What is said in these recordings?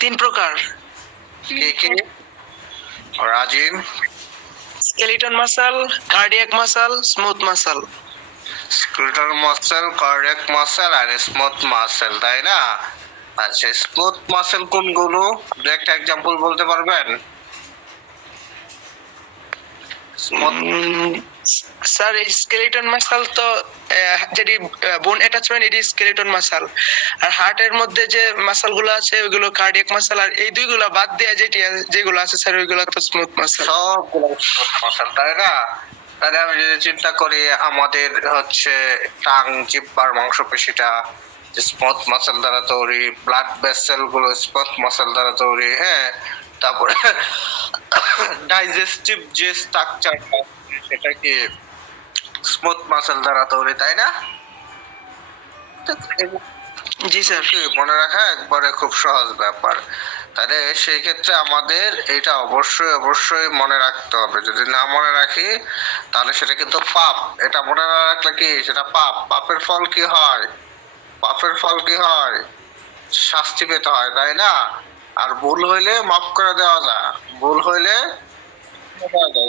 তিন প্রকার। কি কি? রাজিম। Skeleton muscle, cardiac muscle, smooth muscle. Skeletal muscle, cardiac muscle আর স্মুথ মাসল, তাই না? আচ্ছা, স্মুথ মাসল কোনগুলো? দু একটা এক্সাম্পল বলতে পারবেন? স্মুথ স্যার এই স্কেলিটন মাসল তো যেটি বোন অ্যাটাচমেন্ট, এটি স্কেলিটন মাসল। আর হার্টের মধ্যে যে মাসল গুলো আছে ওইগুলো কার্ডিয়াক মাসল। আর এই দুইগুলো বাদ দিয়ে যেগুলো আছে স্যার ওইগুলো তো স্মুথ মাসল। সবগুলো স্মুথ মাসল, তাই না? তাহলে আমি যদি চিন্তা করি আমাদের হচ্ছে টাং, জিহ্বার মাংসপেশিটা স্মুথ মাসল দ্বারা তৈরি, ব্লাড ভেসেল গুলো স্মুথ মাসল দ্বারা তৈরি, হ্যাঁ। তারপরে ডাইজেস্টিভ যে স্ট্রাকচারটা সেটা কি স্মুথ মাসল দ্বারা তৈরি, তাই না? জি স্যার। মনে রাখা একবারে খুব সহজ ব্যাপার। তাহলে সেই ক্ষেত্রে আমাদের এটা অবশ্যই অবশ্যই মনে রাখতে হবে। যদি না মনে রাখি তাহলে সেটা কিন্তু পাপ। এটা মনে না রাখলে কি সেটা পাপ। পাপের ফল কি হয়? পাপের ফল কি হয়? শাস্তি পেতে হয়, তাই না? আর ভুল হইলে মাফ করে দেওয়া যায়। ভুল হইলে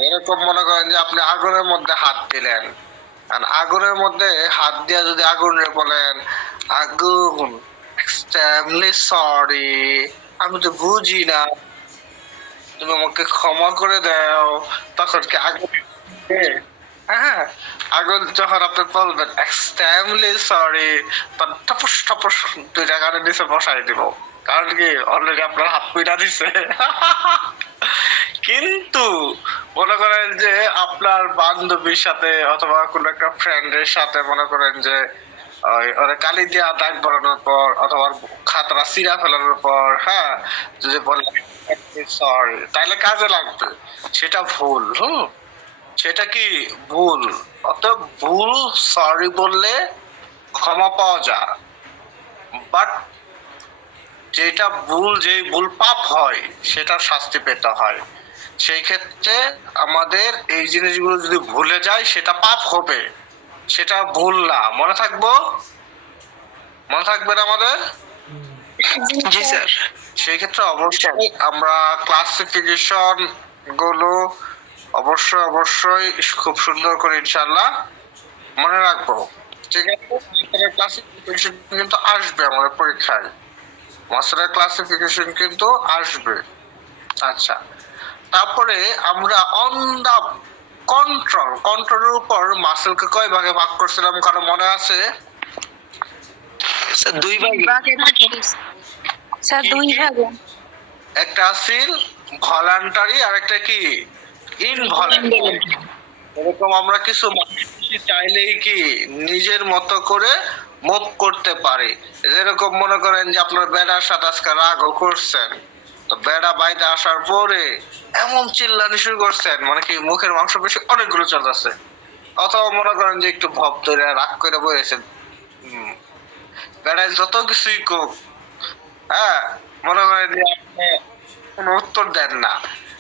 এরকম মনে করেন যে আপনি আগুনের মধ্যে হাত দিলেন, আর আগুনের মধ্যে হাত দিয়ে যদি আগুনে বলেন, আগুন এক্সট্রিমলি সরি, আমি তো বুঝি না, তুমি আমাকে ক্ষমা করে দাও, তখন কি আগুন? হ্যাঁ, আগুন যখন আপনি বলবেন এক্সট্রিমলি সরি, তখন টপস টপস দুইটা গানের নিচে বসাই দিব। কারণ কি অলরেডি আপনার হাত পুইরা দিছে। কিন্তু মনে করেন যে আপনার বান্ধবীর সাথে অথবা কোন একটা ফ্রেন্ডের সাথে মনে করেন যে ওরে কালি দিয়া দাগ বরানোর পর অথবা খাতরা চিরা ফেলানোর পর, হ্যাঁ, যদি বলে সরি, তাইলে কাজে লাগবে। সেটা ভুল। সেটা কি ভুল? অতএব ভুল সরি বললে ক্ষমা পাওয়া যায়, বাট যেটা ভুল, যেই ভুল পাপ হয় সেটার শাস্তি পেতে হয়। সেই ক্ষেত্রে আমাদের এই জিনিসগুলো যদি ভুলে যায় সেটা পাপ হবে, সেটা ভুল না। মনে থাকবো? মনে থাকবেন আমাদের? জি স্যার। সেই ক্ষেত্রে অবশ্যই আমরা ক্লাসিফিকেশন গুলো অবশ্যই অবশ্যই খুব সুন্দর করে ইনশাআল্লাহ মনে রাখবো। ঠিক আছে? ক্লাসিফিকেশন কিন্তু আসবে আমাদের পরীক্ষায়। মাস্টারের ক্লাসিফিকেশন কিন্তু আসবে। আচ্ছা, তারপরে আমরা অন দা কন্ট্রোলের উপর মাসেলকে কয় ভাগে ভাগ করছিলাম, কারো মনে আছে? স্যার দুই ভাগে। স্যার দুই ভাগে। একটা আছিল ভলান্টারি আর একটা কি ইনভলান্টারি। এরকম আমরা কিছু চাইলেই কি নিজের মতো করে মুভ করতে পারি। যেরকম মনে করেন যে আপনার বেড়ার সাথে আজকে রাগও করছেন, তো বেড়া বাইরে আসার পরে এমন চিল্লানি শুরু করছেন, মানে কি মুখের মাংসপেশি অনেকগুলো চলতেছে। অথবা মনে করেন যে একটু ভাব ধরে রাগ করে বলেছেন, বেড়ায় যত কিছুই কোক, হ্যাঁ, মনে করেন যে আপনি কোনো উত্তর দেন না,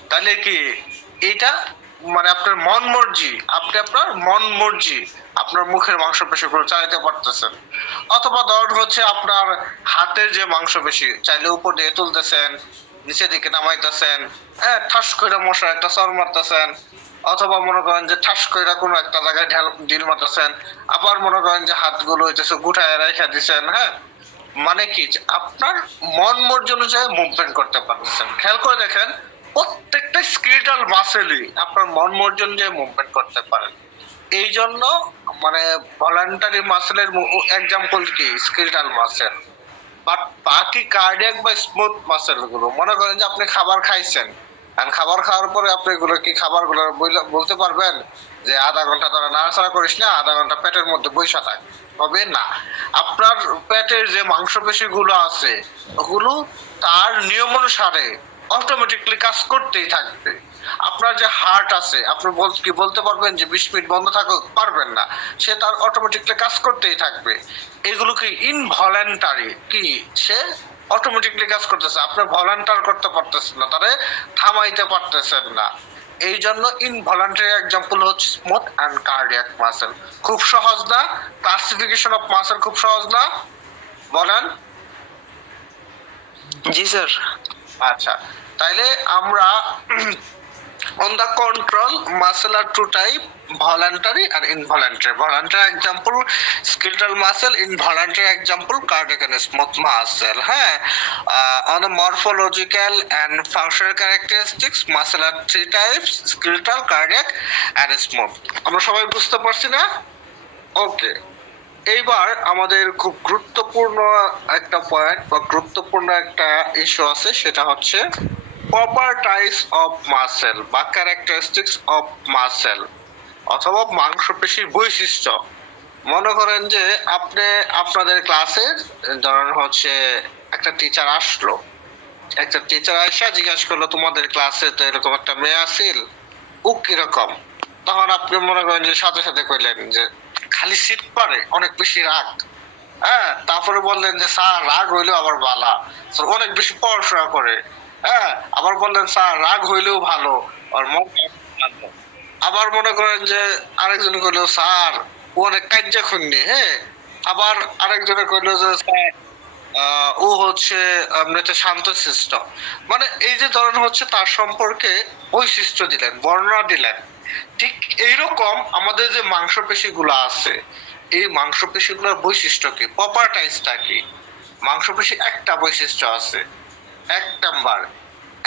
তাহলে কি এটা মানে আপনার মন মর্জি, আপনি আপনার মন মর্জি আপনার মুখের মাংসপেশি গুলো চালাতে পারতেছেন। অথবা ধরুন হচ্ছে আপনার হাতের যে মাংসপেশি চাইলে উপর দিয়ে তুলতেছেন, নিচের দিকে নামাইতেছেন, হ্যাঁ, ঠাস করে মশা একটা চর মারতেছেন, অথবা মনে করেন যে ঠাস করে কোনো একটা জায়গায় ঢিল মারতেছেন, আবার মনে করেন যে হাতগুলো হইতেছে গুঠায় রেখে দিচ্ছেন, হ্যাঁ। মানে কি আপনার মন মর্জি অনুযায়ী মুভমেন্ট করতে পারতেছেন। খেয়াল করে দেখেন প্রত্যেকটা স্কেলেটাল মাসেলই আপনার মন মর্জি অনুযায়ী মুভমেন্ট করতে পারেন। এই জন্য মানে ভলান্টারি মাসেলের এক্সাম্পল কি স্কেলেটাল মাসেল। বাট বাকি কার্ডিয়াক বা স্মুথ মাসেল গুলো মনে করেন যে আপনি খাবার খাইছেন, আর খাবার খাওয়ার পরে আপনি এগুলো কি খাবার গুলো বলতে পারবেন যে আধা ঘন্টা ধরে নাড়াচাড়া করিস না, আধা ঘন্টা পেটের মধ্যে বৈশা থাক? হবে না। আপনার পেটের যে মাংসপেশি গুলো আছে ওগুলো তার নিয়ম অনুসারে অটোমেটিকলি কাজ করতেই থাকবে। আপনার যে হার্ট আছে আপনি কি বলতে পারবেন যে 20 মিনিট বন্ধ থাকুক? পারবেন না, সে তার অটোমেটিকলি কাজ করতেই থাকবে। এগুলো কি ইনভলান্টারি, কি সে অটোমেটিকলি কাজ করতেছে, আপনি ভলান্টার করতে পারতেছেন না, তারে থামাইতে পারতেছেন না। এই জন্য ইনভলান্টারি এক্সাম্পল হচ্ছে স্মুথ এন্ড কার্ডিয়াক মাসেল। খুব সহজ না? ক্লাসিফিকেশন অফ মাসেল খুব সহজ না? বলেন। জি স্যার। আচ্ছা, তাইলে আমরা on the control muscle are two type, voluntary and involuntary. Voluntary example skeletal muscle, involuntary example cardiac and smooth muscle. হ্যাঁ, on the morphological and functional characteristics muscle are three types, skeletal, cardiac and smooth. আমরা সবাই বুঝতে পারছি না? ওকে, এইবার আমাদের খুব গুরুত্বপূর্ণ একটা পয়েন্ট বা গুরুত্বপূর্ণ একটা ইস্যু আছে, সেটা হচ্ছে প্রপার্টাইজ অফ মাসেল বা ক্যারেক্টারিস্টিক্স অফ মাসেল অথবা মাংসপেশির বৈশিষ্ট্য। মনে করেন যে আপনি আপনাদের ক্লাসে ধরেন হচ্ছে একটা টিচার আসলো, একটা টিচার আইসা জিজ্ঞাসা করলো তোমাদের ক্লাসে তো এরকম একটা মেয়ে আছিল, ও কিরকম? তখন আপনি মনে করেন যে সাথে সাথে কইলেন যে খালি সিট পারে, অনেক বেশি রাগ। হ্যাঁ, তারপরে বললেন যে স্যার রাগ হইলেও আবার বালা, স্যার অনেক বেশি পড়াশোনা করে। হ্যাঁ, আবার বললেন স্যার রাগ হইলেও ভালো, আর মন ভালো। আবার মনে করেন যে আরেকজন কইলো স্যার ও অনেক কাজ্জা খুন্নি। হ্যাঁ, আবার আরেকজনে কইলো যে স্যার ও হচ্ছে এমনিতে শান্তশিষ্ট। মানে এই যে ধরেন হচ্ছে তার সম্পর্কে বৈশিষ্ট্য দিলেন, বর্ণনা দিলেন। ঠিক এইরকম আমাদের যে মাংসপেশি গুলো আছে, এই মাংসপেশি গুলোর বৈশিষ্ট্য কি, প্রপার্টাইজটা কি? মাংসপেশি একটা বৈশিষ্ট্য আছে, এক নাম্বার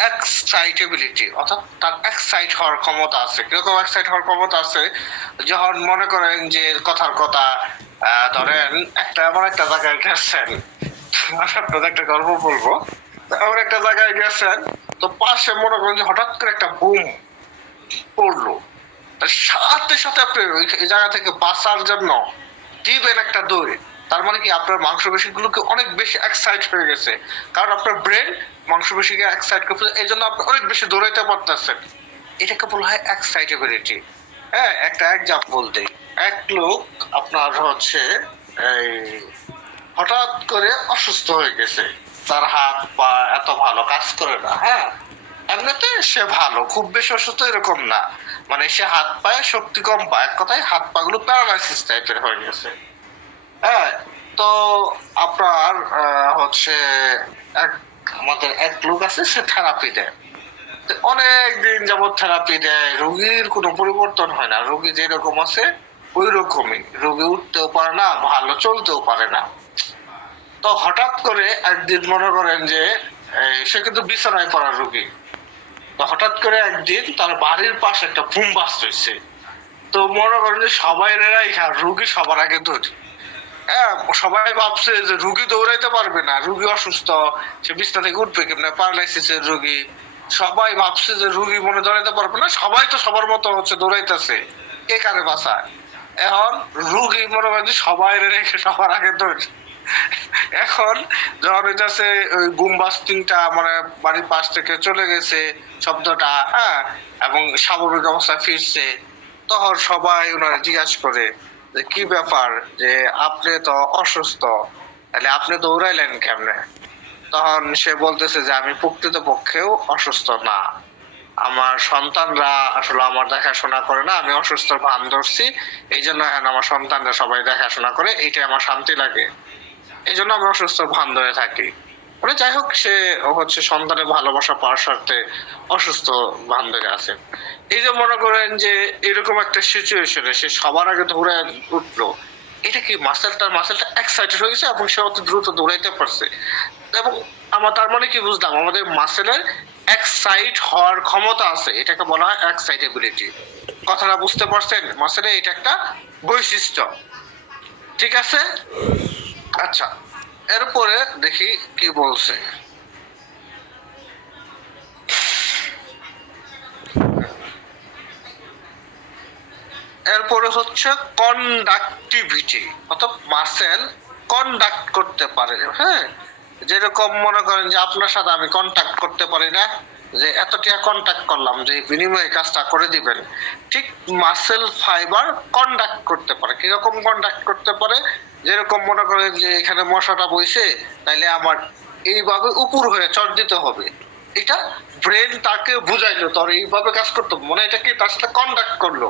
এক্সাইটেবিলিটি, অর্থাৎ তার এক্সাইট হওয়ার ক্ষমতা আছে। কিরকম এক্সাইট হওয়ার ক্ষমতা আছে? যখন মনে করেন যে কথার কথা ধরেন একটা এমন একটা জায়গায় গেছেন, আপনাদের একটা গল্প বলবো। এমন একটা জায়গায় গেছেন, তো পাশে মনে করেন যে হঠাৎ করে একটা বুম পড়লো, তার সাথে সাথে আপনি ওই জায়গা থেকে বাঁচার জন্য দিবেন একটা দৌড়। তার মানে কি আপনার মাংসপেশি গুলোকে অনেক বেশি এক্সাইট হয়ে গেছে, কারণ আপনার ব্রেন মাংসপেশিকে এক্সাইট করতে, এই জন্য আপনি অনেক বেশি দৌড়াইতে পারতেছেন। এটাকে বলা হয় এক্সাইটেবিলিটি। হ্যাঁ, একটা এক্সাম্পল দেই। এক লোক আপনার হচ্ছে এই হঠাৎ করে অসুস্থ হয়ে গেছে, তার হাত পা এত ভালো কাজ করে না। হ্যাঁ, এমনিতে সে ভালো, খুব বেশি অসুস্থ এরকম না, মানে সে হাত পায়ে শক্তি কম পায়, এক কথায় হাত পা গুলো প্যারালাইসিস টাইপের হয়ে গেছে। হ্যাঁ, তো আপনার হচ্ছে এক আমাদের এক লোক আছে, সে থেরাপি দেয়। তো অনেক দিন যাবত থেরাপি দেয়, রোগীর কোনো পরিবর্তন হয় না, রোগী যেরকম আছে ওই রকমই, রোগী উঠতেও পারে না, ভালো চলতেও পারে না। তো হঠাৎ করে একদিন মনে করেন যে সে কিন্তু বিছানায় পড়া রোগী, তো হঠাৎ করে একদিন তার বাড়ির পাশে একটা বুম বাস্ট হয়েছে। তো মনে করেন যে সবাই রুগী সবার আগে দৌড়। হ্যাঁ, সবাই ভাবছে যে রুগী দৌড়াইতে পারবে না, রুগী অসুস্থ, সে বিছনা থেকে উঠবে কেমনে, প্যারালাইসিসের রুগী। সবাই ভাবছে যে রুগী মনে দৌড়াইতে পারবে না, সবাই তো সবার মতো হচ্ছে দৌড়াইতেছে, কে কারে বাঁচায়। এখন রুগী মনে করেন যে সবাই রেখে সবার আগে দৌড়। এখন যখন হইতাছে ওই বুম বাস্টিংটা মানে বাড়ির পাশ থেকে চলে গেছে শব্দটা, হ্যাঁ, এবং স্বাভাবিক অবস্থা ফিরছে, তখন সবাই ওনারা জিজ্ঞাসা করে যে কি ব্যাপার, যে আপনি তো অসুস্থ, তাহলে আপনি দৌড়াইলেন কেমনে? তখন সে বলতেছে যে আমি প্রকৃতপক্ষেও অসুস্থ না, আমার সন্তানরা আসলে আমার দেখাশোনা করে না, আমি অসুস্থ ভান ধরছি, এই জন্য এখন আমার সন্তানরা সবাই দেখাশোনা করে, এইটাই আমার শান্তি লাগে, এই জন্য আমি অসুস্থ ভান ধরে থাকি। মানে যাই হোক, সে হচ্ছে সন্তানের ভালোবাসা পাওয়ার স্বার্থে অসুস্থ ভান ধরে আছে। এই যে মনে করেন যে এরকম একটা সিচুয়েশনে সে সবার আগে দৌড়ে উঠলো, এটা কি মাসেলটা এক্সাইটেড হয়ে গেছে এবং সে অত দ্রুত দৌড়াইতে পারছে। এবং আমার তার মানে কি বুঝলাম, আমাদের মাসেলের এক্সাইট হওয়ার ক্ষমতা আছে, এটাকে বলা হয় এক্সাইটেবিলিটি। কথাটা বুঝতে পারছেন? মাসেলের এটা একটা বৈশিষ্ট্য, ঠিক আছে? আচ্ছা, এরপরে দেখি কি বলছে। এরপরে হচ্ছে কন্ডাক্টিভিটি, অর্থাৎ মাসেল কন্ডাক্ট করতে পারে। হ্যাঁ, যেরকম মনে করেন যে আপনার সাথে আমি কন্টাক্ট করতে পারি না, যে এতটা কন্টাক্ট করলাম যে বিনিময়ে কাজটা করে দিবেন, ঠিক মাসেল ফাইবার কন্ডাক্ট করতে পারে। কিরকম কন্ডাক্ট করতে পারে? যেরকম মনে করেন যে এখানে মশাটা বইছে, তাইলে আমার এইভাবে উপর হয়ে চট দিতে হবে, এটা ব্রেন তাকে বুঝাইলো, তোর এইভাবে কাজ করতে হবে, মানে এটা কি তার সাথে কন্ডাক্ট করলো।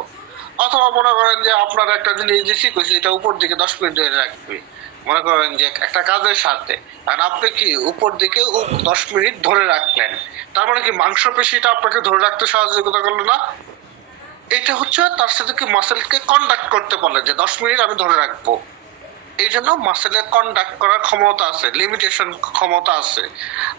অথবা মনে করেন যে আপনার একটা জিনিস দিছি, কইছি এটা উপর দিকে 10 মিনিট ধরে রাখবে, মনে করেন যে একটা কাজের সাথে, আর আপনি কি উপর দিকে 10 মিনিট ধরে রাখলেন, তার মানে কি মাংসপেশিটা আপনাকে ধরে রাখতে সহযোগিতা করলো না? এটা হচ্ছে তার সাথে কি মাসেলকে কন্ডাক্ট করতে বলে যে 10 মিনিট আমি ধরে রাখবো। এই জন্য মাসেলের কন্ডাক্ট করার ক্ষমতা আছে, লিমিটেশন ক্ষমতা আছে।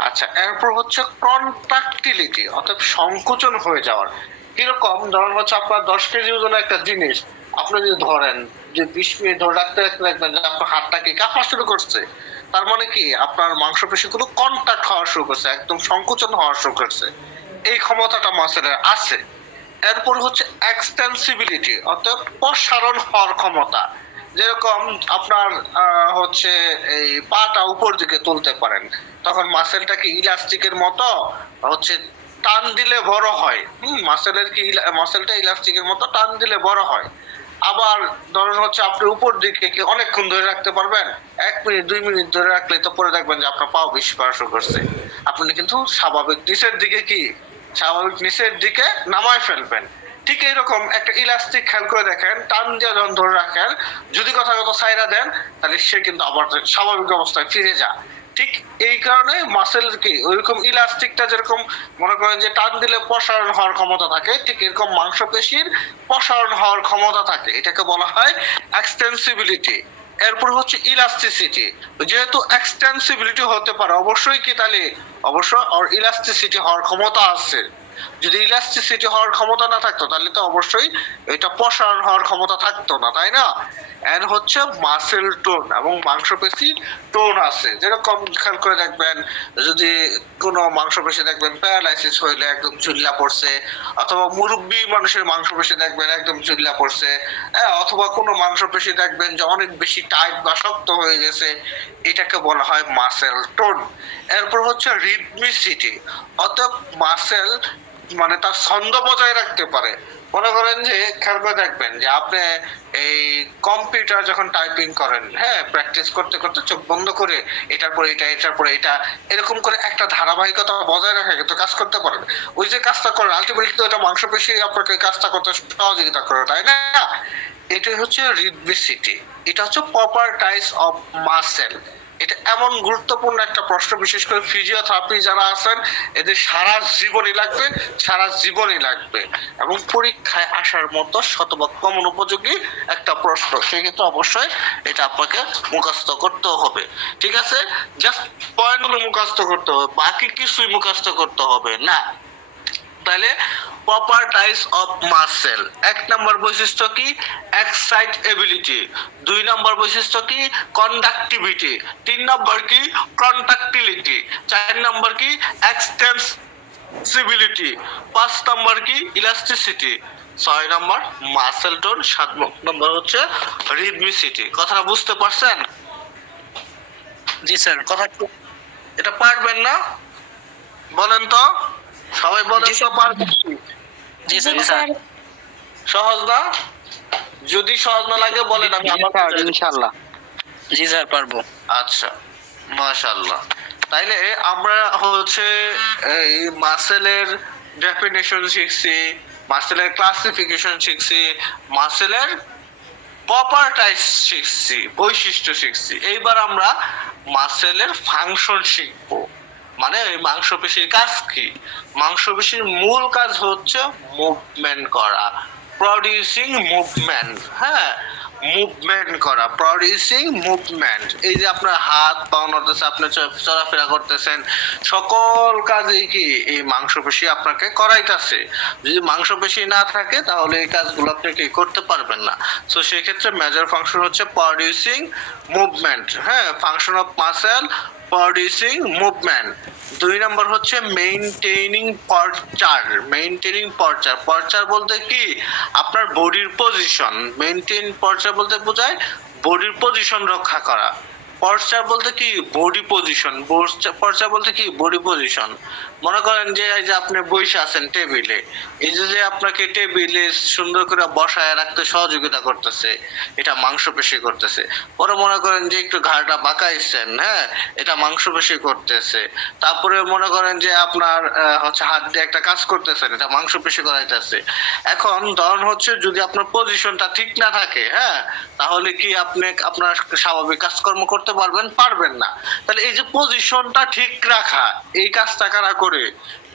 আচ্ছা, এরপর হচ্ছে কন্ট্রাক্টিলিটি, অর্থাৎ সংকোচন হয়ে যাওয়ার। কিরকম? ধরেন হচ্ছে আপনার 10 কেজি ওজনের একটা জিনিস আপনি যদি ধরেন যে 20 মিনিট ধরে রাখতে রাখতে দেখবেন যে আপনার হাতটা কি কাঁপা শুরু করছে, তার মানে কি আপনার মাংসপেশিগুলো কন্ট্রাক্ট হওয়া শুরু করছে, একদম সংকোচন হওয়া শুরু করছে। এই ক্ষমতাটা মাসেলের আছে। এরপর হচ্ছে এক্সটেন্সিবিলিটি, অর্থাৎ প্রসারণ হওয়ার ক্ষমতা। যেরকম আপনার হচ্ছে এই পাটা উপর দিকে তুলতে পারেন, তখন মাসেলটা কি ইলাস্টিকের মতো হচ্ছে টান দিলে বড় হয়। মাসেলের কি মাসেলটা ইলাস্টিকের মতো টান দিলে বড় হয়। আবার ধরেন হচ্ছে আপনি উপর দিকে কি অনেকক্ষণ ধরে রাখতে পারবেন? 1 মিনিট 2 মিনিট ধরে রাখলে তো পরে দেখবেন যে আপনার পাও বেশি করা শুরু করছে। আপনি কিন্তু স্বাভাবিক নিচের দিকে কি স্বাভাবিক নিচের দিকে নামায় ফেলবেন। ঠিক এইরকম একটা ইলাস্টিক খেয়াল করে দেখেন, টান দিয়ে যখন ধরে রাখেন, যদি কথাগত সাইরা দেন তাহলে সে কিন্তু আবার স্বাভাবিক অবস্থায় ফিরে যায়। ঠিক এই কারণে মাসেল কি ওইরকম ইলাস্টিকটা যেরকম মনে করেন যে টান দিলে প্রসারণ হওয়ার ক্ষমতা থাকে, ঠিক এরকম মাংসপেশির প্রসারণ হওয়ার ক্ষমতা থাকে। এটাকে বলা হয় এক্সটেন্সিবিলিটি। এরপর হচ্ছে ইলাস্টিসিটি। যেহেতু এক্সটেন্সিবিলিটি হতে পারে, অবশ্যই কি তাহলে অবশ্যই আর ইলাস্টিসিটি হওয়ার ক্ষমতা আছে। যদি ইলাস্টিসিটি হওয়ার ক্ষমতা না থাকতো তাহলে তো অবশ্যই এটা প্রসারণ হওয়ার ক্ষমতা থাকতো না, তাই না? এন্ড হচ্ছে মাসেল টোন এবং মাংসপেশি টোন আছে। যেরকম খেয়াল করে দেখবেন, যদি কোনো মাংসপেশি দেখবেন প্যারালাইসিস হইলে একদম ঝুল্লা পড়ছে, অথবা মুরব্বী মানুষের মাংসপেশি দেখবেন একদম ঝুল্লা পড়ছে, অথবা কোনো মাংসপেশি দেখবেন যে অনেক বেশি টাইট বা শক্ত হয়ে গেছে, এটাকে বলা হয় মাসেল টোন। এরপর হচ্ছে রিদমিসিটি, অর্থাৎ মাসেল মানে তার ছন্দ বজায় রাখতে পারে। মনে করেন যে খেয়াল করে দেখবেন যে আপনি এই কম্পিউটার যখন টাইপিং করেন, হ্যাঁ, প্র্যাকটিস করতে করতে চোখ বন্ধ করে এটার পরে এটা এটার পরে এটা এরকম করে একটা ধারাবাহিকতা বজায় রাখা কিন্তু কাজ করতে পারেন। ওই যে কাজটা করেন আলটিমেটলি তো এটা মাংসপেশি আপনাকে কাজটা করতে সহযোগিতা করে, তাই না? এটাই হচ্ছে রিদমিসিটি। এটা হচ্ছে প্রপার টাইপস অফ মাসেল। এটা এমন গুরুত্বপূর্ণ একটা প্রশ্ন, বিশেষ করে ফিজিওথেরাপি যারা আছেন এদের সারা জীবনই লাগবে, সারা জীবনই লাগবে, এবং পরীক্ষায় আসার মতো শতভাগ কমন উপযোগী একটা প্রশ্ন। সেক্ষেত্রে অবশ্যই এটা আপনাকে মুখস্থ করতে হবে। ঠিক আছে, জাস্ট পয়েন্টগুলো মুখস্থ করতে হবে, বাকি কিছুই মুখস্থ করতে হবে না। তাহলে প্রপার টাইপস অফ মাসেল, 1 নম্বর বৈশিষ্ট্য কি? এক্সাইটেবিলিটি। 2 নম্বর বৈশিষ্ট্য কি? কন্ডাক্টিভিটি। 3 নম্বর কি? কন্ট্রাক্টিলিটি। 4 নম্বর কি? এক্সটেন্সিবিলিটি। 5 নম্বর কি? ইলাস্টিসিটি। 6 নম্বর মাসেল টোন। 7 নম্বর হচ্ছে রিদমিসিটি। কথাটা বুঝতে পারছেন? জি স্যার। কথা এটা পারবেন না? বলেন তো, সবাই বলেন তো পারবেন? জি জি স্যার। স্যার। সহজ না? যদি সহজ না লাগে বলেন, আমি আবার ইনশাআল্লাহ। জি স্যার, পারবো। আচ্ছা, মাশাআল্লাহ। তাইলে আমরা হচ্ছে এই মাসেলের ডেফিনেশন শিখছি, মাসেলের ক্লাসিফিকেশন শিখছি, মাসেলের প্রপার টাইপস শিখছি, বৈশিষ্ট্য শিখছি। এইবার আমরা মাসেলের ফাংশন শিখবো। মানে এই মাংসপেশির কাজ কি? মাংসপেশির মূল কাজ হচ্ছে মুভমেন্ট করা, প্রডিউসিং মুভমেন্ট। হ্যাঁ, মুভমেন্ট করা, প্রডিউসিং মুভমেন্ট। এই যে আপনার হাত পা নড়তেছে, আপনি চলাফেরা করতেছেন, সকল কাজেই কি এই মাংসপেশি আপনাকে করাইতেছে। যদি মাংসপেশি না থাকে তাহলে এই কাজগুলো আপনি কি করতে পারবেন না। তো সেই ক্ষেত্রে মেজর ফাংশন হচ্ছে প্রডিউসিং মুভমেন্ট। হ্যাঁ, function of muscle producing movement. 2 নম্বর হচ্ছে maintaining posture. Maintaining posture, posture বলতে কি? আপনার বডির পজিশন। মেইনটেইন পশ্চার বলতে বোঝায় বডির পজিশন রক্ষা করা। পশ্চার বলতে কি বডি পজিশন, পশ্চার বলতে কি বডি পজিশন। মনে করেন যে এই যে আপনি বসে আছেন টেবিলে, এই যে যে আপনাকে টেবিলে সুন্দর করে বসায় রাখতে সহযোগিতা করতেছে, এটা মাংসপেশি করতেছে। পরে মনে করেন যে একটু ঘাড়টা বাঁকাইছেন, হ্যাঁ, এটা মাংসপেশি করতেছে। তারপরে মনে করেন যে আপনার হচ্ছে হাত দিয়ে একটা কাজ করতেছেন, এটা মাংসপেশি করাইতেছে। এখন ধরুন হচ্ছে যদি আপনার পজিশনটা ঠিক না থাকে, হ্যাঁ, তাহলে কি আপনি আপনার স্বাভাবিক কাজকর্ম করতে পারবেন? পারবেন না। তাহলে এই যে পজিশনটা ঠিক রাখা, এই কাজটা কারা করে?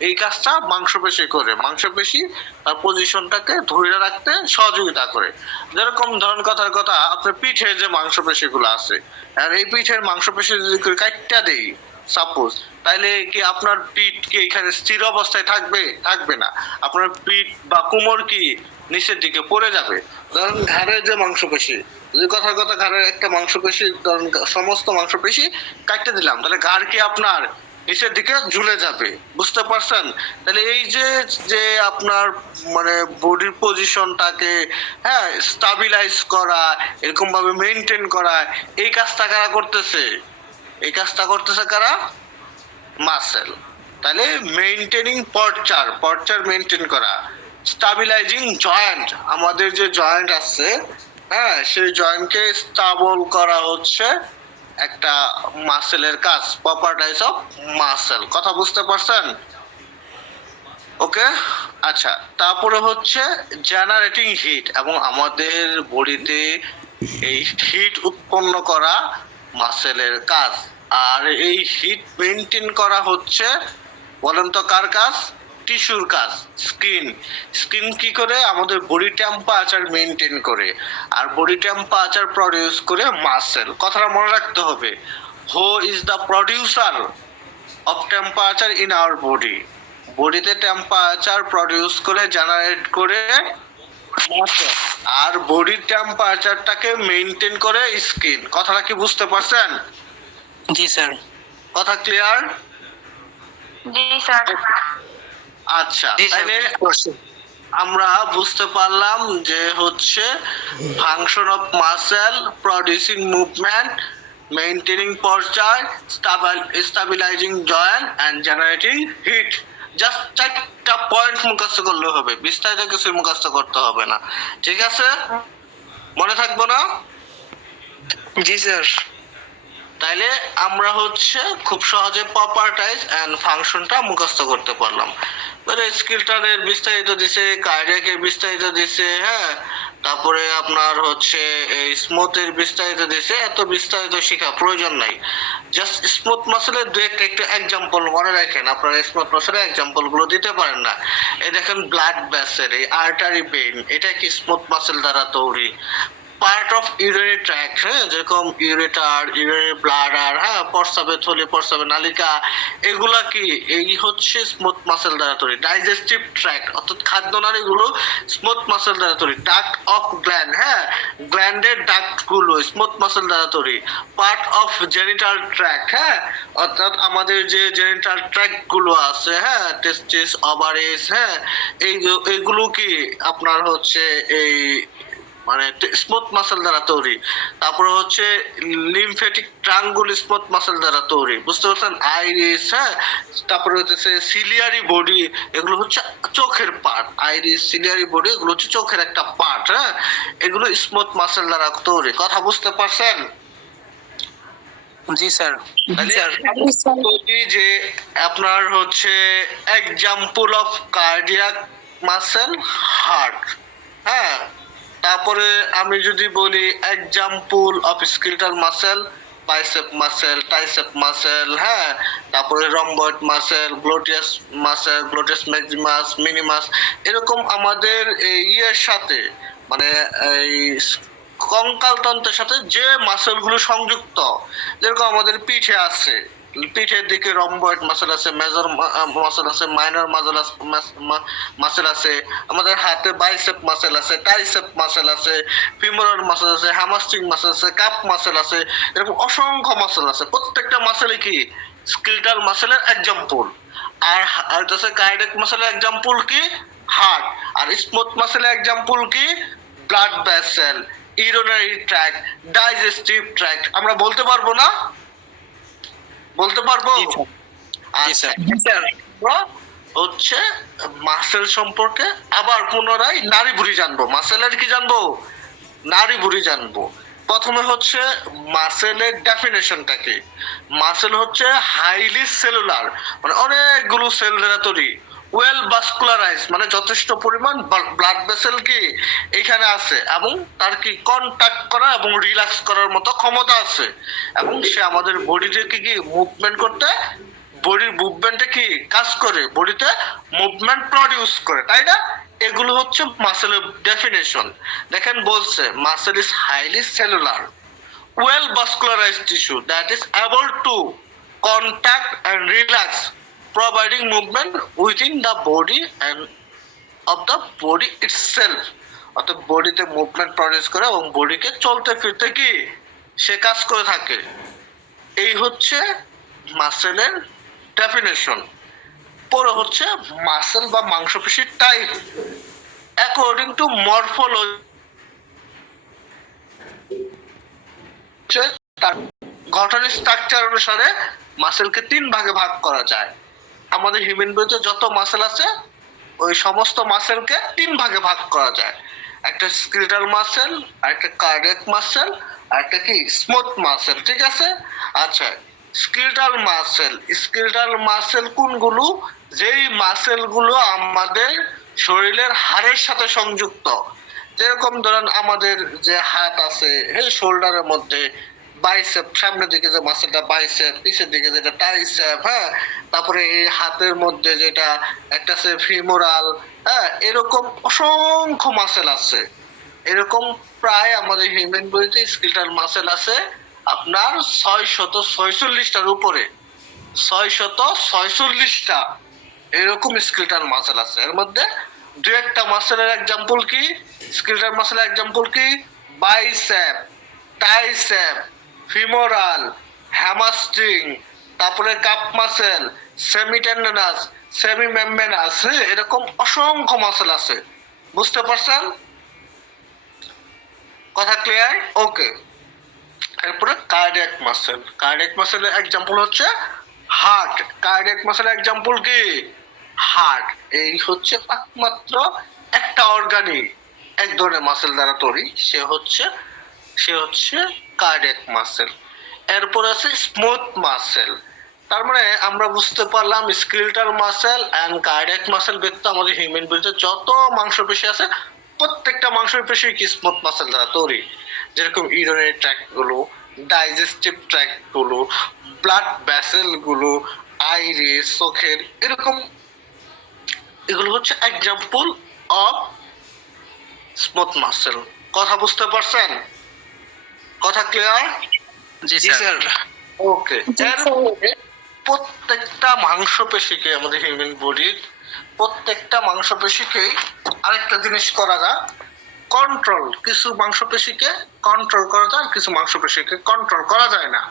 এই কাজটা মাংসপেশি করে। মাংসপেশি তার পজিশনটাকে ধরে রাখতে সহযোগিতা করে। যেরকম ধরুন কথার কথা, আপনার পিঠের যে মাংসপেশিগুলো আছে, আর এই পিঠের মাংসপেশি যদি কাটটা দেই সাপোজ, তাইলে কি আপনার পিঠ কি এখানে স্থির অবস্থায় থাকবে? থাকবে না। আপনার পিঠ বা কোমর কি নিচের দিকে পড়ে যাবে। ধরুন ঘাড়ের যে মাংসপেশি, যদি কথার কথা ঘাড়ের একটা মাংসপেশি, ধরুন সমস্ত মাংসপেশি কাটতে দিলাম, তাহলে ঘাড় কি আপনার নিচের দিকে ঝুলে যাবে। বুঝতে পারছেন? তাহলে এই যে যে আপনার মানে বডির পজিশনটাকে, হ্যাঁ, স্টাবিলাইজ করা, এরকম ভাবে মেইনটেইন করা, এই কাজটা কারা করতেছে? এই কাজটা করতেছে কারা? মাসেল। তাহলে মেইনটেনিং পশ্চার, পশ্চার মেইনটেইন করা। স্টাবিলাইজিং জয়েন্ট, আমাদের যে জয়েন্ট আছে, হ্যাঁ, সেই জয়েন্টকে স্টাবল করা হচ্ছে একটা মাসেলের কাজ, প্রপার্টিজ অফ মাসেল। কথা বুঝতে পারছেন? ওকে, আচ্ছা। তারপরে হচ্ছে জেনারেটিং হিট, এবং আমাদের বডিতে এই হিট উৎপন্ন করা মাসেলের কাজ। আর এই হিট মেইনটেইন করা হচ্ছে, বলেন তো কার কাজ? টিস্যুর কাজ, স্কিন। স্কিন কি করে? আমাদের বডি টেম্পারেচার মেইনটেইন করে, আর বডি টেম্পারেচার প্রডিউস করে মাসেল। কথাটা মনে রাখতে হবে। Who is the producer of temperature in our body? বডিতে টেম্পারেচার প্রডিউস করে, জেনারেট করে মাসেল, আর বডির টেম্পারেচারটাকে মেইনটেইন করে স্কিন। কথাটা কি বুঝতে পারছেন? জি স্যার। কথা ক্লিয়ার? জি স্যার। আচ্ছা, জি তাহলে স্যার। আমরা বুঝতে পারলাম যে হচ্ছে function of muscle, producing movement, maintaining posture, stabilising joint and generating heat. Just চারটা পয়েন্ট মুখস্থ করলে হবে, বিস্তারিত কিছু মুখস্থ করতে হবে না। ঠিক আছে? মনে থাকবো না? জি স্যার। তাইলে আমরা হচ্ছে খুব সহজে প্রপার্টাইজ এন্ড ফাংশনটা মুখস্থ করতে পারলাম। মানে স্কিলটারের বিস্তারিত দিছে, কার্ডিয়াকের বিস্তারিত দিছে, হ্যাঁ, তারপরে আপনার হচ্ছে এই স্মুথের বিস্তারিত দিছে। এত বিস্তারিত শেখা প্রয়োজন নাই। জাস্ট স্মুথ মাসেলের দু একটা একটু এক্সাম্পল মনে রাখেন। আপনারা স্মুথ মাসেলের এক্সাম্পল গুলো দিতে পারেন না। এই দেখেন ব্লাড ভেসেল, এই আর্টারি ভেইন, এটা কি স্মুথ মাসেল দ্বারা তৈরি। পার্ট অফ ইউরিনারি ট্র্যাক্ট, হ্যাঁ, যেরকম ইউরেটার, ইউরিনারি ব্লাডার, হ্যাঁ, প্রস্রাবের থলি, প্রস্রাবের নালিকা, এগুলা কি এই হচ্ছে স্মুথ মাসেল দ্বারা তৈরি। ডাইজেস্টিভ ট্র্যাক্ট অর্থাৎ খাদ্যনালীগুলো স্মুথ মাসেল দ্বারা তৈরি। ডাক্ট অফ গ্ল্যান্ড, হ্যাঁ, গ্ল্যান্ডের ডাক্ট গুলো স্মুথ মাসেল দ্বারা তৈরি। পার্ট অফ জেনিটাল ট্র্যাক্ট, হ্যাঁ, অর্থাৎ আমাদের যে জেনিটাল ট্র্যাক্ট গুলো আছে, হ্যাঁ, টেস্টিস, ওভারিস, হ্যাঁ, এইগুলো কি আপনার হচ্ছে এই মানে স্মুথ মাসেল দ্বারা তৈরি। তারপরে হচ্ছে লিমফ্যাটিক ট্রাঙ্গুল স্মুথ মাসেল দ্বারা তৈরি। বুঝতে পারছেন? আইরিস, হ্যাঁ, তারপরে হচ্ছে সিলিয়ারি বডি, এগুলো হচ্ছে চোখের পার্ট। আইরিস, সিলিয়ারি বডি, এগুলো হচ্ছে চোখের একটা পার্ট, হ্যাঁ, এগুলো স্মুথ মাসেল দ্বারা তৈরি। কথা বুঝতে পারছেন? জি স্যার। যে আপনার হচ্ছে example of cardiac muscle, heart, হ্যাঁ। তারপরে আমি যদি বলি example of skeletal muscle, bicep muscle, tricep muscle, হ্যাঁ, তারপরে rhomboid muscle, gluteus muscle, gluteus maximus, minimus, এরকম আমাদের এই ইয়ের সাথে মানে এই কঙ্কাল তন্ত্রের সাথে যে মাসেল গুলো সংযুক্ত, যেরকম আমাদের পিঠে আছে, পিঠের দিকে রম্বয়েড মাসেল আছে, মেজর মাসেল আছে, মাইনর মাসেল আছে, আমাদের হাতে বাইসেপ মাসেল আছে, ট্রাইসেপ মাসেল আছে, ফিমোরাল মাসেল আছে, হ্যামস্ট্রিং মাসেল আছে, কাপ মাসেল আছে, এরকম অসংখ্য মাসেল আছে। প্রত্যেকটা মাসেলই কি স্কেলেটাল মাসেলের এক্সাম্পল। আর আর হচ্ছে কার্ডিয়াক মাসেলের এক্সাম্পল কি? হার্ট। আর স্মুথ মাসেলের এক্সাম্পল কি? Blood vessel. Urinary tract, digestive tract, আমরা বলতে পারবো না? বলতে পারবো? জি স্যার। জি আচ্ছা, স্যার। আমরা হচ্ছে মাসেল সম্পর্কে আবার পুনরায় নাড়ি ভুঁড়ি জানবো। মাসেলের কি জানবো? নাড়ি ভুঁড়ি জানবো। প্রথমে হচ্ছে মাসেলের ডেফিনেশনটা কি? মাসেল হচ্ছে হাইলি সেলুলার, মানে অনেকগুলো সেল দ্বারা তৈরি, ওয়েল ভাস্কুলারাইজ, মানে যথেষ্ট পরিমাণ ব্লাড ভেসেল কি এখানে আছে, এবং তার কি কন্টাক্ট করা এবং রিল্যাক্স করার মতো ক্ষমতা আছে, এবং সে আমাদের বডিতে কি মুভমেন্ট করতে, বডির মুভমেন্টে কি কাজ করে, বডিতে মুভমেন্ট প্রডিউস করে, তাই না? এগুলো হচ্ছে মাসেলের ডেফিনেশন। দেখেন বলছে muscle is highly cellular, well vascularized tissue that is able to contact and relax, providing movement within the body and of the body itself, অর্থাৎ বডিতে মুভমেন্ট প্রডিউস করে এবং বডিকে চলতে ফিরতে কি সে কাজ করে থাকে। এই হচ্ছে মাসেলের ডেফিনেশন। পরে হচ্ছে মাসেল বা মাংসপেশির টাইপ অ্যাকর্ডিং টু মরফোলজি, তার গঠন স্ট্রাকচার অনুসারে মাসেলকে 3 ভাগে ভাগ করা যায়। আমাদের হিউম্যান বডিতে যত মাসেল আছে ওই সমস্ত মাসেলকে 3 ভাগে ভাগ করা যায়। একটা স্কেলেটাল মাসেল, আরেকটা কার্ডিয়াক মাসেল, আরেকটা কি স্মুথ মাসেল, ঠিক আছে? আচ্ছা, স্কেলেটাল মাসেল কোনগুলো? যেই মাসেলগুলো আমাদের শরীরের হাড়ের সাথে সংযুক্ত, যেরকম ধরেন আমাদের যে হাত আছে এই শোল্ডারের মধ্যে, বাইসেপ, সামনের দিকে যে মাসেলটা বাইসেপ, পিছের দিকে যেটা ট্রাইসেপ, হ্যাঁ, তারপরে এই হাতের মধ্যে যেটা একটা আছে ফিমোরাল, হ্যাঁ, এরকম অসংখ্য মাসেল আছে। এরকম প্রায় আমাদের হিউম্যান বডিতে স্কেলেটাল মাসেল আছে আপনার 646টার উপরে, 646টা এরকম স্কেলেটাল মাসেল আছে। এর মধ্যে দু একটা মাসেলের এক্সাম্পল কি? স্কেলেটাল মাসেলের এক্সাম্পল কি? বাইসেপ, ট্রাইসেপ, ফিমোরাল, হ্যামাস্ট্রিং, তারপরে কাপ মাসেল, সেমিটেন্ডনাস, সেমি মেমব্রেনাস, এরকম অসংখ্য মাসেল আছে। বুঝতে পারছেন? কথা ক্লিয়ার? ওকে। এরপরে কার্ডিয়াক মাসেলের এক্সাম্পল হচ্ছে হার্ট। কার্ডিয়াক মাসেলের এক্সাম্পল কি? হার্ট। এই হচ্ছে একমাত্র একটা অর্গানই এক ধরনের মাসেল দ্বারা তৈরি, সে হচ্ছে কার্ডিয়াক মাসেল। এরপর আছে স্মুথ মাসেল। তার মানে আমরা বুঝতে পারলাম skeletal muscle and cardiac muscle ব্যতীত আমাদের হিউম্যান বডিতে যত মাংসপেশি আছে প্রত্যেকটা মাংসপেশি কি স্মুথ মাসেল দ্বারা তৈরি। যেরকম ইউরিনারি ট্র্যাক্ট গুলো, ডাইজেস্টিভ ট্র্যাক্ট গুলো, ব্লাড ভেসেল গুলো, আইরিস, চোখের, এরকম এগুলো হচ্ছে এক্সাম্পল অফ স্মুথ মাসেল। কথা বুঝতে পারছেন? কথা ক্লিয়ার? জি জি স্যার। স্যার। ওকে। প্রত্যেকটা মাংসপেশিকে আমাদের হিউম্যান বডির প্রত্যেকটা মাংসপেশিকেই আরেকটা জিনিস করা যায়, কন্ট্রোল। কিছু মাংসপেশিকে কন্ট্রোল করা যায়, কিছু মাংসপেশিকে কন্ট্রোল করা যায় না।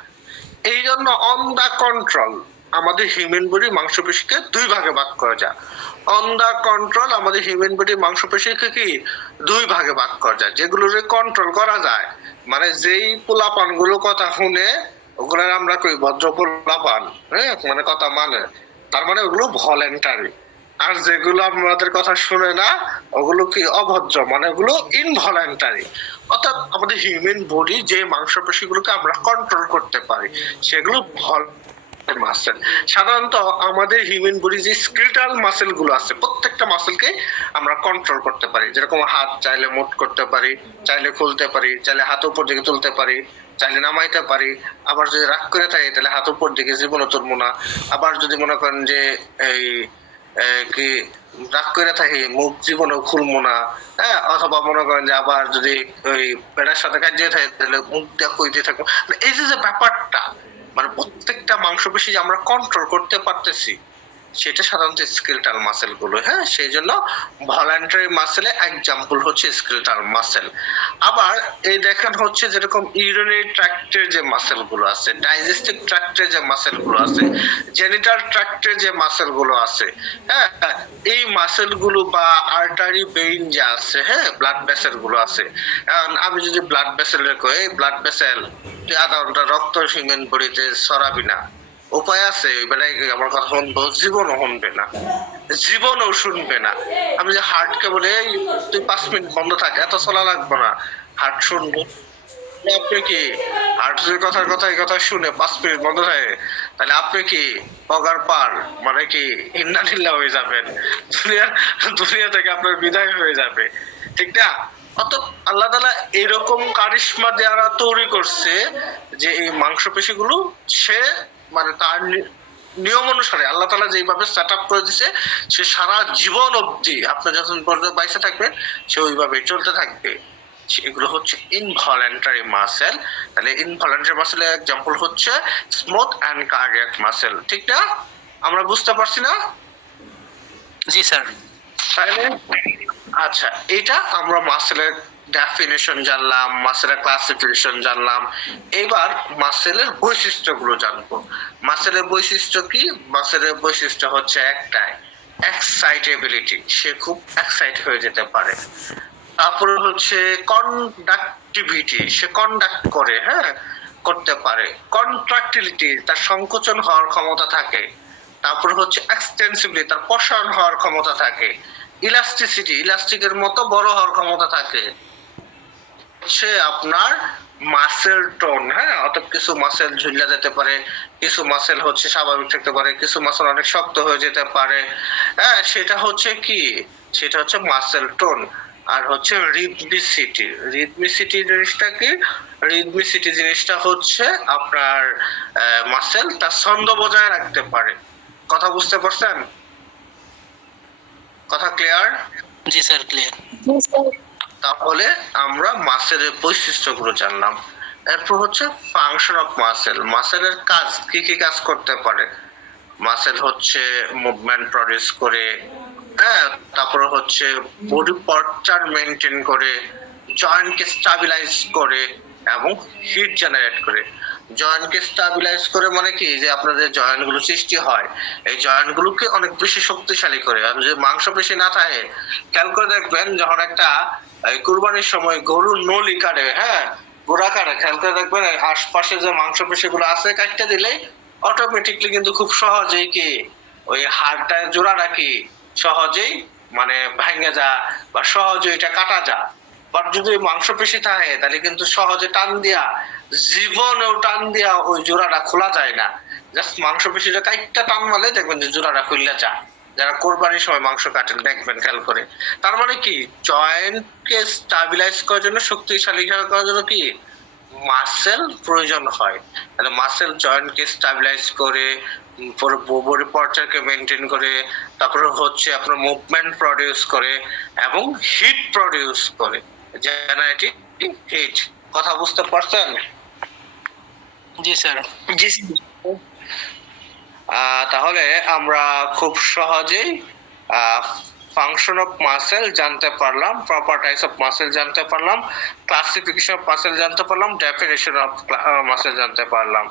এই জন্য অন দা কন্ট্রোল আমাদের হিউম্যান বডি মাংসপেশিকে 2 ভাগে ভাগ করা যায়। অন দা কন্ট্রোল আমাদের হিউম্যান বডি মাংসপেশিকে কি 2 ভাগে ভাগ করা যায়। যেগুলোরে কন্ট্রোল করা যায়, মানে যেই পোলাপান গুলো কথা শুনে ওগুলোর আমরা কই ভদ্র পোলাপান, হ্যাঁ, মানে কথা মানে, তার মানে ওগুলো ভলেন্টারি। আর যেগুলো আমাদের কথা শুনে না ওগুলো কি অভদ্র, মানে ওগুলো ইনভলেন্টারি। অর্থাৎ আমাদের হিউম্যান বডি যে মাংসপেশিগুলোকে আমরা কন্ট্রোল করতে পারি সেগুলো মাসেল। সাধারণত আমাদের হিউম্যান বডি যে স্কেলেটাল মাসেল গুলো আছে প্রত্যেকটা মাসেলকে আমরা কন্ট্রোল করতে পারি। যেরকম হাত চাইলে মুভ করতে পারি, চাইলে খুলতে পারি, চাইলে হাত উপর দিকে তুলতে পারি, চাইলে নামাইতে পারি। আবার যদি রাগ করে থাকে তাহলে হাত উপর দিকে জীবনও তুলবো না। আবার যদি মনে করেন যে এই কি রাগ করে থাকি মুখ জীবনও খুলবো না, হ্যাঁ, অথবা মনে করেন যে আবার যদি ওই পেটার সাথে কাজিয়ে থাকে তাহলে মুখ দিয়ে কইতে থাকবো। এই যে ব্যাপারটা, মানে প্রত্যেকটা মাংসপেশি যে আমরা কন্ট্রোল করতে পারতেছি, সেটা সাধারণত স্কেলেটাল মাসেল গুলো, হ্যাঁ, সেই জন্য ভলান্টারি মাসেলে এক্সাম্পল হচ্ছে স্কেলেটাল মাসেল। আবার এই দেখেন হচ্ছে যেরকম ইউরিনারি ট্র্যাক্টের যে মাসেল গুলো আছে, ডাইজেস্টিভ ট্র্যাক্টের যে মাসেল গুলো আছে, জেনিটাল ট্র্যাক্টের যে মাসেল গুলো আছে, হ্যাঁ, এই মাসেল গুলো বা আর্টারি ভেইন যে আছে, হ্যাঁ, ব্লাড ভেসেল গুলো আছে। এখন আমি যদি ব্লাড ভেসেলের কই, ব্লাড ভেসেল তুই আধা ঘন্টা রক্ত সিমেন্ট বড়িতে সরাবি না, উপায় আছে? বেলায় আমার কথা শুনবো? জীবনও শুনবে না, জীবনও শুনবে না। আমি যে হার্টকে বলে "এই, তুই 5 মিনিট বন্ধ থাক, এত চলা লাগবে না, হার্ট শুনবো। আপনি কি হার্ট যদি কথার কথা এই কথা শুনে 5 মিনিট বন্ধ থাকে, তাহলে আপনি কি পগার পার, মানে কি ইন্নালিল্লাহ হয়ে যাবেন, দুনিয়া দুনিয়া থেকে আপনার বিদায় হয়ে যাবে, ঠিক না? অত আল্লাহ তাআলা এরকম কারিশমা দ্বারা তৈরি করছে যে এই মাংসপেশি গুলো সে মানে তার নিয়ম অনুসারে আল্লাহ তাআলা যেভাবে সেট আপ করে দিছে, সে সারা জীবন অবধি আপনি যখন পর্যন্ত বাইসে থাকবেন সে ওইভাবেই চলতে থাকবে। এগুলো হচ্ছে ইনভলান্টারি মাসেল। তাহলে ইনভলান্টারি মাসেলের এক্সাম্পল হচ্ছে স্মুথ এন্ড কার্ডিয়াক মাসেল, ঠিক না? আমরা বুঝতে পারছি না? জি স্যার। তাহলে আচ্ছা, এটা আমরা মাসেলের ডেফিনিশন জানলাম, মাসেলের ক্লাসিফিকেশন জানলাম। এবার মাসেলের বৈশিষ্ট্যগুলো জানবো। মাসেলের বৈশিষ্ট্য কি? মাসেলের বৈশিষ্ট্য হচ্ছে একটাই, এক্সাইটেবিলিটি, সে খুব এক্সাইট হয়ে যেতে পারে। তারপরে হচ্ছে কন্ডাক্টিভিটি, সে কন্ডাক্ট করে, হ্যাঁ, করতে পারে। কন্ট্রাক্টিলিটি, তার সংকোচন হওয়ার ক্ষমতা থাকে। তারপর হচ্ছে এক্সটেন্সিবিলিটি, তার প্রসারণ হওয়ার ক্ষমতা থাকে। ইলাস্টিসিটি, ইলাস্টিকের মতো বড় হওয়ার ক্ষমতা থাকে। হচ্ছে আপনার মাসেল টোন, হ্যাঁ, অর্থাৎ কিছু মাসেল ঝুলে যেতে পারে, কিছু মাসেল হচ্ছে স্বাভাবিক থাকতে পারে, কিছু মাসেল অনেক শক্ত হয়ে যেতে পারে, হ্যাঁ, সেটা হচ্ছে কি, সেটা হচ্ছে মাসেল টোন। আর হচ্ছে রিদমিসিটি, রিদমিসিটি জিনিসটা কি? রিদমিসিটি জিনিসটা হচ্ছে আপনার মাসেল তার ছন্দ বজায় রাখতে পারে। কথা বুঝতে পারছেন? কথা ক্লিয়ার? জি স্যার, ক্লিয়ার। তাহলে আমরা মাসেলের বৈশিষ্ট্যগুলো জানলাম। এরপর হচ্ছে ফাংশন অফ মাসেল, মাসেলের কাজ কি কি কাজ করতে পারে। মাসেল হচ্ছে মুভমেন্ট প্রডিউস করে, হ্যাঁ, তারপর হচ্ছে বডি পশ্চার মেনটেন করে, জয়েন্টকে স্টাবিলাইজ করে এবং হিট জেনারেট করে। জয়েন্টকে স্টাবিলাইজ করে মানে কি, যে আপনাদের জয়েন্ট গুলো সৃষ্টি হয়, এই জয়েন্ট গুলোকে অনেক বেশি শক্তিশালী করে। আর যে মাংসপেশি না থাকে, খেয়াল করে দেখবেন যখন একটা কুরবানির সময় গরুর নলি কাটে, হ্যাঁ, গোড়া কাটে, খেয়াল করে দেখবেন আশপাশে যে মাংসপেশি গুলো আছে কাটতে দিলে অটোমেটিকলি কিন্তু খুব সহজেই কি ওই হাড়টা জোড়াটা কি সহজেই মানে ভাঙে যা বা সহজে এটা কাটা যা। বাট যদি মাংসপেশি থাকে তাহলে কিন্তু সহজে টান দিয়া, জীবনেও টান দিয়া ওই জোড়াটা খোলা যায় না। জাস্ট মাংসপেশিটা কাইটটা টান মারলে দেখবেন যে জোড়াটা খুললে যায়। যারা কোরবানির সময় মাংস কাটেন দেখবেন খেয়াল করে। তার মানে কি, জয়েন্টকে স্টাবিলাইজ করার জন্য, শক্তিশালী করার জন্য কি মাসেল প্রয়োজন হয়। তাহলে মাসেল জয়েন্টকে স্টাবিলাইজ করে, বডি পশ্চারকে মেনটেন করে, তারপরে হচ্ছে আপনার মুভমেন্ট প্রডিউস করে এবং হিট প্রডিউস করে, জেনারেটিং হিট। কথা বুঝতে পারছেন? জি স্যার। জি তাহলে আমরা খুব সহজেই ফাংশন অফ মাসেল জানতে পারলাম, প্রপার্টিজ অফ মাসেল জানতে পারলাম, ক্লাসিফিকেশন অফ মাসেল জানতে পারলাম, ডেফিনিশন অফ মাসেল জানতে পারলাম।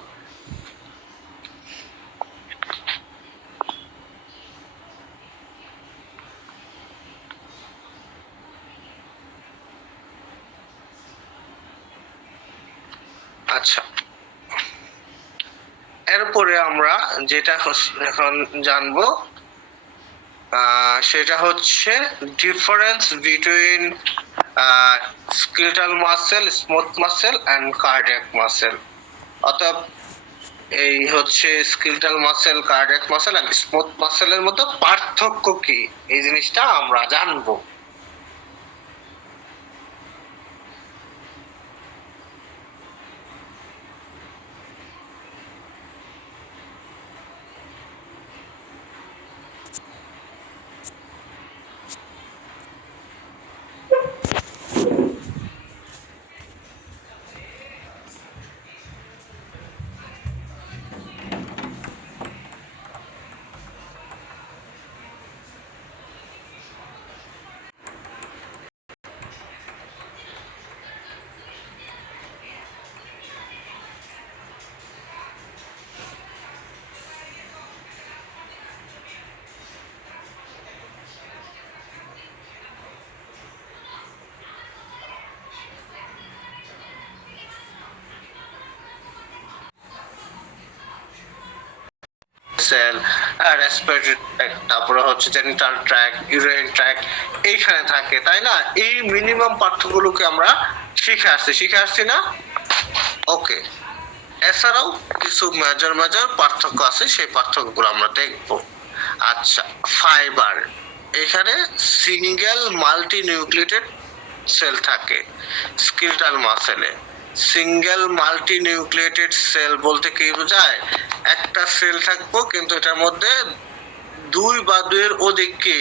আচ্ছা, এরপরে আমরা যেটা এখন জানবো সেটা হচ্ছে difference between skeletal muscle, smooth muscle and cardiac muscle. অর্থাৎ এই হচ্ছে স্কেলেটাল মাসেল, কার্ডিয়াক মাসেল আর স্মুথ মাসেলের মধ্যে পার্থক্য কি, এই জিনিসটা আমরা জানবো। ভেসেল, রেসপিরেটরি ট্র্যাক্ট, তারপরে হচ্ছে জেনিটাল ট্র্যাক্ট, ইউরিন ট্র্যাক্ট এইখানে থাকে, তাই না? এই মিনিমাম পার্থক্যগুলোকে আমরা শিখে আসছি না? ওকে, এছাড়াও কিছু মেজর পার্থক্য আছে, সেই পার্থক্যগুলো আমরা দেখব। আচ্ছা, ফাইবার, এখানে সিঙ্গেল মাল্টি নিউক্লিয়েটেড সেল থাকে স্কেলেটাল মাসেলে। সিঙ্গেল মাল্টি নিউক্লিয়েটেড সেল বলতে কি বোঝায়? একটা সেল থাকবো কিন্তু এটার মধ্যে 2 বা 2 এর অধিক কি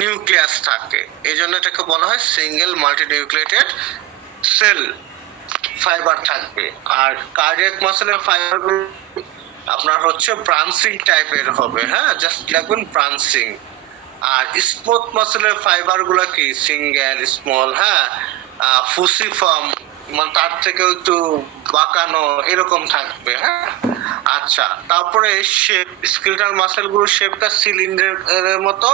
নিউক্লিয়াস থাকে, এই জন্য এটাকে বলা হয় single multi nucleated cell fibre থাকবে। আর কার্ডিয়াক মাসেলের ফাইবার আপনার হচ্ছে ব্রাঞ্চিং টাইপের হবে, হ্যাঁ, জাস্ট লিখবেন ব্রাঞ্চিং। আর স্মুথ মাসেলের ফাইবার গুলা কি সিঙ্গেল স্মল, হ্যাঁ, ফুসিফর্ম, মানে তার থেকে একটু বাঁকানো এরকম থাকবে, হ্যাঁ। আচ্ছা, তারপরে শেপ, স্কেলেটাল মাসেল গুলো শেপটা সিলিন্ডারের মতো,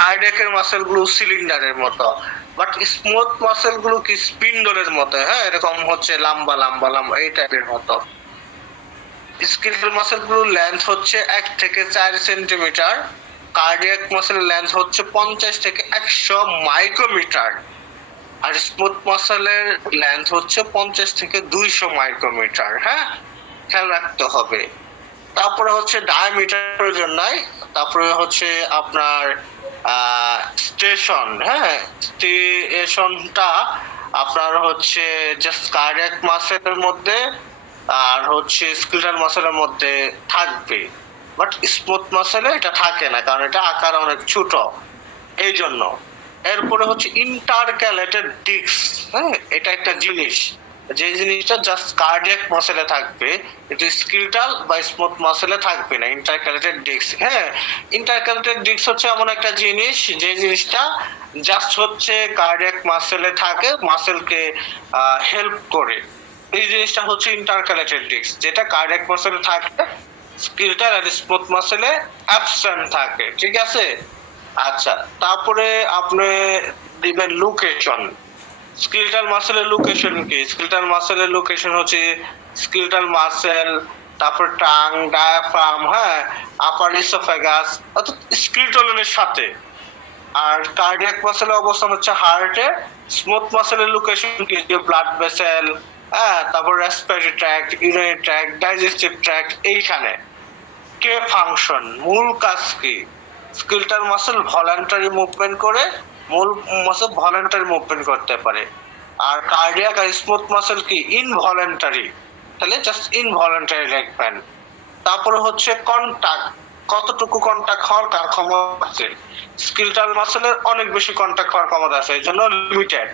কার্ডিয়াকের মাসেল গুলো সিলিন্ডারের মতো, বাট স্মুথ মাসেল গুলো কি স্পিন্ডলের মতো, হ্যাঁ, এরকম হচ্ছে লম্বা লম্বা লম্বা এই টাইপের মতো। স্কেলেটাল মাসেল গুলোর লেন্থ হচ্ছে 1 থেকে 4 সেন্টিমিটার, কার্ডিয়াক মাসেলের লেন্থ হচ্ছে 50 থেকে 100 মাইক্রোমিটার, আর স্মুথ মাসেলের লেন্থ হচ্ছে 50 থেকে 200 মাইক্রোমিটার, হ্যাঁ, খেয়াল রাখতে হবে। তারপরে হচ্ছে ডায়ামিটার প্রয়োজন নাই, তারপরে হচ্ছে আপনার স্টেশন, হ্যাঁ, স্টেশনটা আপনার হচ্ছে জাস্ট কার্ডিয়াক মাসেলের মধ্যে আর হচ্ছে স্কেলেটাল মাসেলের মধ্যে থাকবে, বাট স্মুথ মাসেলে এটা থাকে না, কারণ এটা আকার অনেক ছোট, এই জন্য। এরপরে হচ্ছে ইন্টারক্যালেটেড ডিস্ক, হ্যাঁ, এটা একটা জিনিস, যে জিনিসটা জাস্ট কার্ডিয়াক মাসেলে থাকবে, কিন্তু স্কেলেটাল বা স্মুথ মাসেলে থাকবে না, ইন্টারক্যালেটেড ডিস্ক, হ্যাঁ। ইন্টারক্যালেটেড ডিস্ক হচ্ছে এমন একটা জিনিস, যে জিনিসটা জাস্ট হচ্ছে কার্ডিয়াক মাসেলে থাকে, মাসেলকে হেল্প করে, এই জিনিসটা হচ্ছে ইন্টারক্যালেটেড ডিস্ক, যেটা কার্ডিয়াক মাসেলে থাকে, স্কেলেটাল আর স্মুথ মাসেলে অ্যাবসেন্ট থাকে, ঠিক আছে? আচ্ছা, তারপরে আপনি দিবেন লোকেশন। স্কেলেটাল মাসেলের লোকেশন কি? স্কেলেটাল মাসেলের লোকেশন হচ্ছে স্কেলেটাল মাসেল, তারপর টাং, ডায়াফ্রাম, হ্যাঁ, আপার ইসোফেগাস, অর্থাৎ স্কেলেটনের সাথে। আর কার্ডিয়াক মাসেলের অবস্থান হচ্ছে হার্টে। স্মুথ মাসেলের লোকেশন কি? ব্লাড ভেসেল, হ্যাঁ, তারপর respiratory tract, urinary tract, digestive tract এইখানে। কে ফাংশন, মূল কাজ কি? স্কেলেটাল মাসেল ভলান্টারি মুভমেন্ট করে, মূল মাসেল ভলান্টারি মুভমেন্ট করতে পারে, আর কার্ডিয়াক আর স্মুথ মাসেল কি ইনভলান্টারি, তাহলে জাস্ট ইনভলান্টারি লিখবেন। তারপরে হচ্ছে কন্টাক্ট, কতটুকু কন্টাক্ট হওয়ার ক্ষমতা আছে? স্কেলেটাল মাসেলের অনেক বেশি কন্টাক্ট হওয়ার ক্ষমতা আছে, এই জন্য লিমিটেড।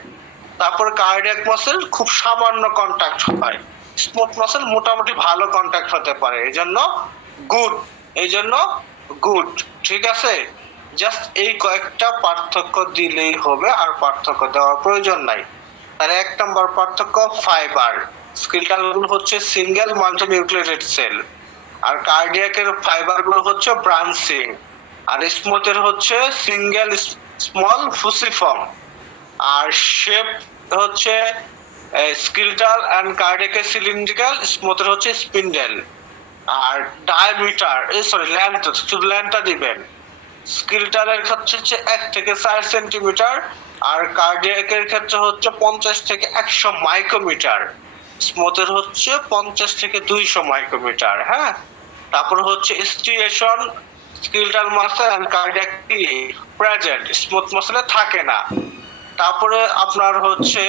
তারপর কার্ডিয়াক মাসেল খুব সামান্য কন্টাক্ট হয়, স্মুথ মাসেল মোটামুটি ভালো কন্টাক্ট হতে পারে, এই জন্য গুড, এই জন্য গুড, ঠিক আছে? জাস্ট এই কয়েকটা পার্থক্য দিলেই হবে, আর পার্থক্য দেওয়ার প্রয়োজন নাই। তাহলে 1 নম্বর পার্থক্য ফাইবার, স্কেলেটাল গুলো হচ্ছে সিঙ্গেল মাল্টি নিউক্লিয়েটেড সেল, আর কার্ডিয়াকের ফাইবার গুলো হচ্ছে ব্রাঞ্চিং, আর স্মুথের হচ্ছে সিঙ্গেল স্মল ফুসিফর্ম, আর শেপ হচ্ছে স্কেলেটাল এন্ড কার্ডিয়াকের সিলিন্ড্রিক্যাল, স্মুথের হচ্ছে স্পিন্ডেল। আর ডায়ামিটার, লেন্থ, শুধু লেন্থটা দিবেন। স্কেলেটালের ক্ষেত্রে হচ্ছে 1 থেকে 4 সেন্টিমিটার, আর কার্ডিয়াকের ক্ষেত্রে হচ্ছে 50 থেকে 100 মাইক্রোমিটার, স্মুথের হচ্ছে 50 থেকে 200 মাইক্রোমিটার, হ্যাঁ। তারপর হচ্ছে striation, skeletal muscle and cardiac present, smooth মাসেলে থাকে না। তারপরে আপনার হচ্ছে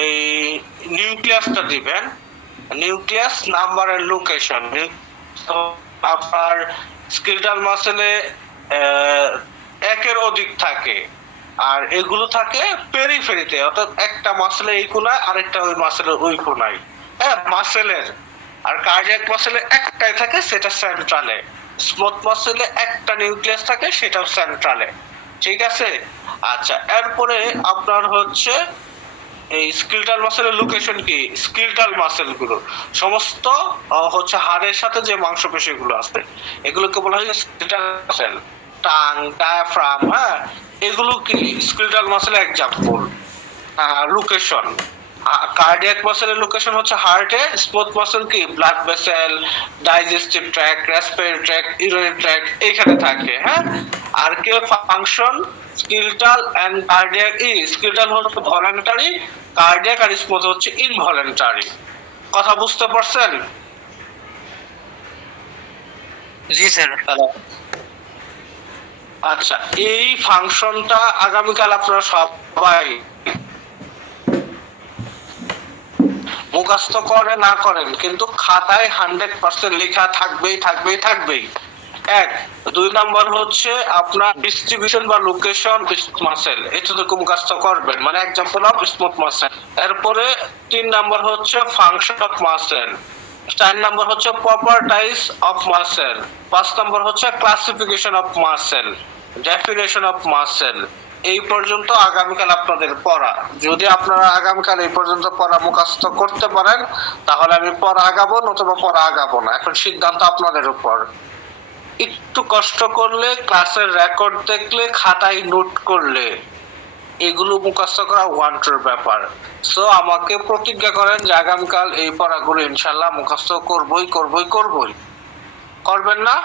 এই নিউক্লিয়াসটা দিবেন, নিউক্লিয়াস নাম্বার এন্ড লোকেশন। আপনার স্কেলেটাল মাসেলে 1 এর অধিক থাকে, আর এগুলো থাকে পেরিফেরিতে, অর্থাৎ একটা মাসেলে এই কোনায়, আরেকটা ওই মাসেলের ওই কোনায়, হ্যাঁ, মাসেলের। আর কার্ডিয়াক মাসেলে একটাই থাকে, সেটা সেন্ট্রালে। স্মুথ মাসেলে একটা নিউক্লিয়াস থাকে, সেটাও সেন্ট্রালে, ঠিক আছে? আচ্ছা, এরপরে আপনার হচ্ছে এই স্কেলেটাল মাসেলের লোকেশন কি? স্কেলেটাল মাসেল গুলো সমস্ত হচ্ছে হাড়ের সাথে যে মাংসপেশি গুলো আছে, এগুলোকে বলা হয় স্কেলেটাল মাসেল। টাং, ডায়াফ্রাম, হ্যাঁ, এগুলো কি স্কেলেটাল মাসেলের এক্সাম্পল। লোকেশন, কার্ডিয়াক মাসেলের লোকেশন হচ্ছে হার্টে, স্মুথ মাসেল কি blood vessel, digestive tract, respiratory tract, urinary tract এইখানে থাকে। হ্যাঁ, আর কি function skeletal and cardiac. Skeletal হচ্ছে ভলান্টারি, কার্ডিয়াক আর স্মুথ হচ্ছে ইনভলান্টারি। কথা বুঝতে পারছেন? জি স্যার। আচ্ছা, এই ফাংশনটা আগামীকাল আপনারা সবাই মুখস্থ করে না করেন কিন্তু খাতায় 100% লেখা থাকবেই থাকবেই থাকবেই। এক, 2 নাম্বার হচ্ছে আপনার ডিস্ট্রিবিউশন বা লোকেশন মাসেল, এতটুকু মুখস্থ করবেন, মানে এক্সাম্পল অফ স্মুথ মাসেল। এরপরে 3 নাম্বার হচ্ছে ফাংশন অফ মাসেল, 4 নাম্বার হচ্ছে প্রপার্টাইজ অফ মাসেল, 5 নাম্বার হচ্ছে classification of muscle, definition of muscle. এই পর্যন্ত আগামীকাল আপনাদের পড়া। যদি আপনারা আগামীকাল এই পর্যন্ত পড়া মুখস্থ করতে পারেন তাহলে আমি পড়া আগাবো, নতুবা পড়া আগাবো না, এখন সিদ্ধান্ত আপনাদের উপর। একটু কষ্ট করলে, ক্লাসের রেকর্ড দেখলে, খাতায় নোট করলে এগুলো মুখস্থ করা ওয়ান টুর ব্যাপার। সো আমাকে প্রতিজ্ঞা করেন যে আগামীকাল এই পড়াগুলো ইনশাল্লাহ মুখস্থ করবই করবেন না?